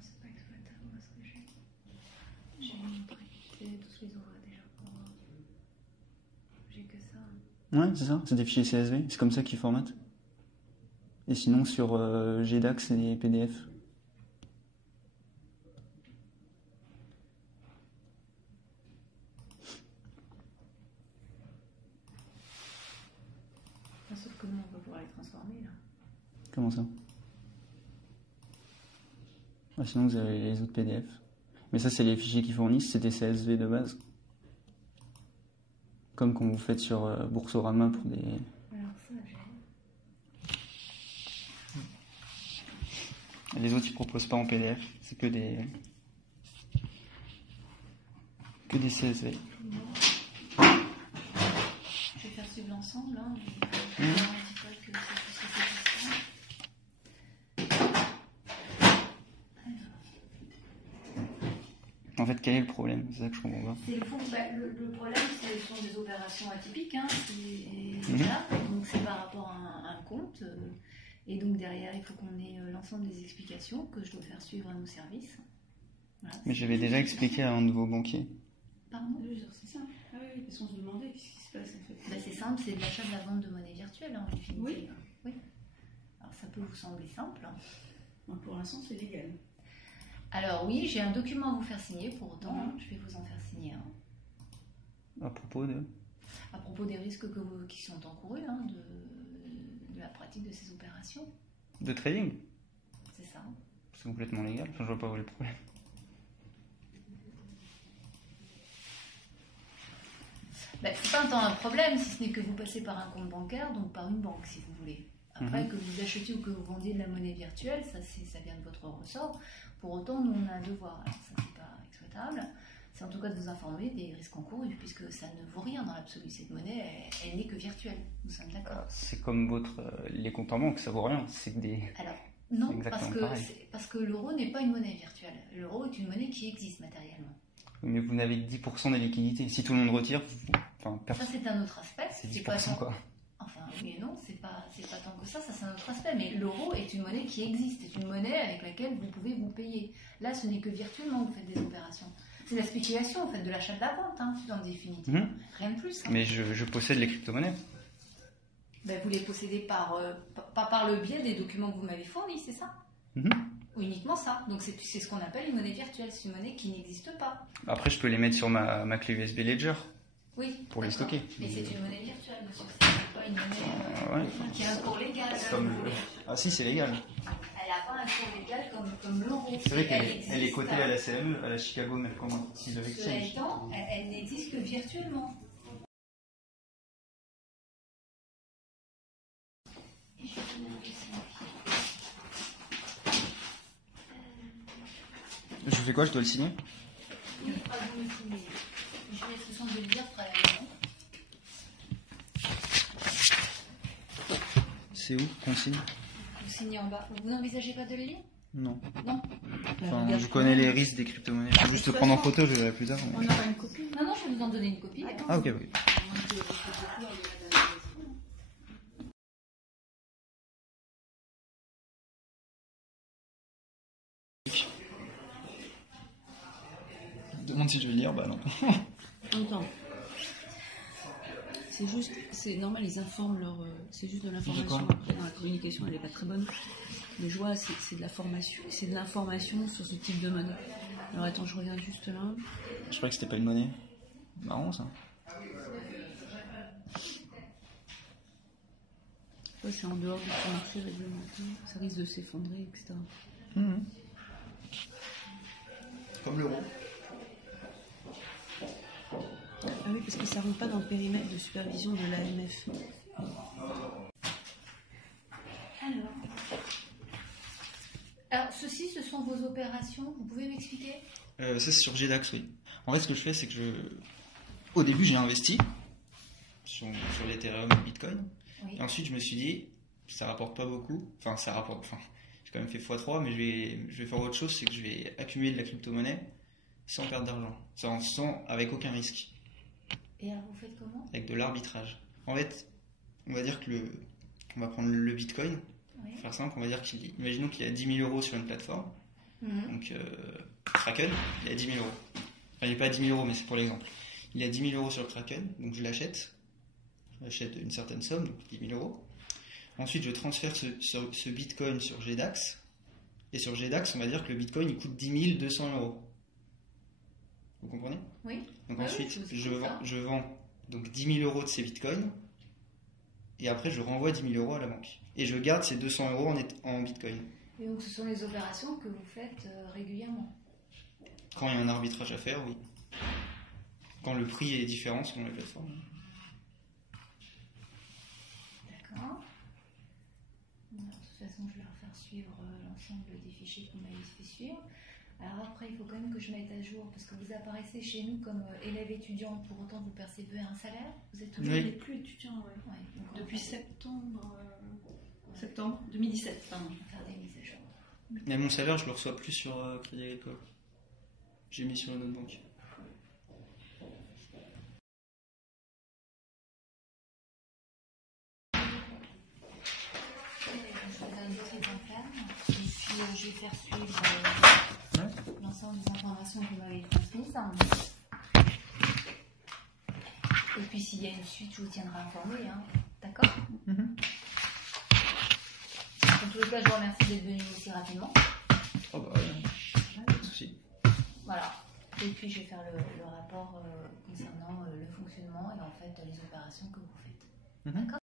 c'est pas exploitable, parce que j'ai montré tous les ouvrages déjà pour voir. J'ai que ça. Ouais, c'est ça, c'est des fichiers CSV, c'est comme ça qu'ils formatent. Et sinon, sur GDAX, c'est des PDF. Sauf que nous, on va pouvoir les transformer, là. Comment ça? Ah, sinon, vous avez les autres PDF. Mais ça, c'est les fichiers qu'ils fournissent, c'est des CSV de base. Comme quand vous faites sur Boursorama pour des... Alors ça, j'ai... Les autres, ils proposent pas en PDF, c'est que des CSV. Je vais faire suivre l'ensemble, hein. Je ne garantis pas que ça puisse rester En fait, quel est le problème? C'est ça que je comprends pas. C'est le fond. Le problème, ce sont des opérations atypiques, hein. Voilà. Donc c'est par rapport à un compte. Et donc derrière, il faut qu'on ait l'ensemble des explications que je dois faire suivre à nos services. Voilà. Mais j'avais déjà expliqué à un de vos banquiers. Pardon? C'est ça. Ah oui, parce qu'on se demandait qu'est-ce qui se passe en fait. C'est simple, c'est de l'achat de la vente de monnaie virtuelle, hein, en définitive. Oui. Oui. Alors ça peut vous sembler simple. Donc, pour l'instant, c'est légal. Alors oui, j'ai un document à vous faire signer, pour autant, je vais vous en faire signer un. À propos de... À propos des risques qui sont encourus, hein, de la pratique de ces opérations. De trading? C'est ça. C'est complètement légal, enfin, je vois pas où est le problème. C'est pas tant un problème, si ce n'est que vous passez par un compte bancaire, donc par une banque, si vous voulez. Après, que vous achetiez ou que vous vendiez de la monnaie virtuelle, ça vient de votre ressort. Pour autant, nous, on a un devoir. Alors ça, c'est pas exploitable. C'est en tout cas de vous informer des risques encourus, puisque ça ne vaut rien dans l'absolu. Cette monnaie, elle n'est que virtuelle. Nous sommes d'accord. C'est comme les comptes en banque, ça vaut rien. C'est que des... Alors, non, exactement parce que l'euro n'est pas une monnaie virtuelle. L'euro est une monnaie qui existe matériellement. Mais vous n'avez que 10% des liquidités. Si tout le monde retire, Ça, c'est un autre aspect. C'est 10%, quoi. Enfin, oui et non, c'est pas tant que ça, c'est un autre aspect. Mais l'euro est une monnaie qui existe, c'est une monnaie avec laquelle vous pouvez vous payer. Là, ce n'est que virtuellement que vous faites des opérations. C'est la spéculation, en fait, de l'achat de la vente, hein, en définitive. Rien de plus. Hein. Mais je possède les crypto-monnaies. Vous les possédez pas par le biais des documents que vous m'avez fournis, c'est ça? Ou uniquement ça. Donc c'est ce qu'on appelle une monnaie virtuelle, c'est une monnaie qui n'existe pas. Après, je peux les mettre sur ma clé USB Ledger. Oui. Pour les stocker. Mais c'est une monnaie virtuelle, monsieur. C'est pas une monnaie qui a un cours légal. Ah si, c'est légal. Elle n'a pas un cours légal comme l'euro. C'est vrai qu'elle est cotée à la CME, à la Chicago Mercantile Exchange. Cela étant, elle n'existe que virtuellement. Je fais quoi? Je dois le signer? Oui, pas vous le signer. Je vais l'instruction de le lire préalablement. C'est où qu'on signe? Vous signez en bas. Vous n'envisagez pas de le lire? Non. Non. Enfin, je connais les risques des crypto-monnaies. Je vais juste le prendre en photo, je verrai plus tard. On aura une copie? Non, je vais vous en donner une copie. Ah, ok, oui. Demande si je vais lire, bah non. Attends. C'est normal, ils informent c'est juste de l'information. Après, dans la communication, elle n'est pas très bonne. Mais je vois, c'est de la formation, c'est de l'information sur ce type de monnaie. Alors attends, je regarde juste là. Je croyais que c'était pas une monnaie. Marrant ça. Ouais, c'est en dehors de ce marché réglementé. Ça risque de s'effondrer, etc. Comme l'euro. Ah oui, parce que ça ne rentre pas dans le périmètre de supervision de l'AMF. Alors, ce sont vos opérations. Vous pouvez m'expliquer? Ça, c'est sur GDAX, oui. En fait, ce que je fais, c'est que au début, j'ai investi sur l'Ethereum et le Bitcoin. Oui. Et ensuite, je me suis dit, ça rapporte pas beaucoup. Enfin, j'ai quand même fait x3, mais je vais faire autre chose, c'est que je vais accumuler de la crypto-monnaie sans perdre d'argent. Avec aucun risque. Et alors, vous faites comment? Avec de l'arbitrage. En fait, on va dire on va prendre le Bitcoin. Oui. Pour faire simple, on va dire imaginons qu'il y a 10 000 euros sur une plateforme. Donc, Kraken, il est à 10 000 euros. Enfin, il n'est pas à 10 000 euros, mais c'est pour l'exemple. Il est à 10 000 euros sur le Kraken, donc je l'achète. J'achète une certaine somme, donc 10 000 euros. Ensuite, je transfère ce bitcoin sur GDAX. Et sur GDAX, on va dire que le bitcoin, il coûte 10 200 euros. Vous comprenez? Oui. Donc Ah ensuite, oui, je vends donc 10 000 euros de ces bitcoins. Et après, je renvoie 10 000 euros à la banque. Et je garde ces 200 euros en bitcoin. Et donc, ce sont les opérations que vous faites régulièrement? Quand il y a un arbitrage à faire, oui. Quand le prix est différent selon les plateformes. D'accord. De toute façon, je vais leur faire suivre l'ensemble des fichiers que vous m'avez fait suivre. Alors après, il faut quand même que je mette à jour, parce que vous apparaissez chez nous comme élève étudiant, pour autant vous percevez un salaire. Vous êtes toujours... Il n'est plus étudiant, Ouais, donc, depuis septembre 2017, pardon. On va faire des mises à jour. Mais mon salaire, je le reçois plus sur Crédit Agricole. J'ai mis sur une autre banque. Je vais faire un dossier d'interne, et puis je vais faire suivre l'ensemble des informations que vous m'avez transmises. Et puis s'il y a une suite, je vous tiendrai informé. D'accord? En tous les cas, je vous remercie d'être venu aussi rapidement. Oh bah ouais, pas de soucis. Voilà. Et puis je vais faire le rapport concernant le fonctionnement et en fait les opérations que vous faites. D'accord?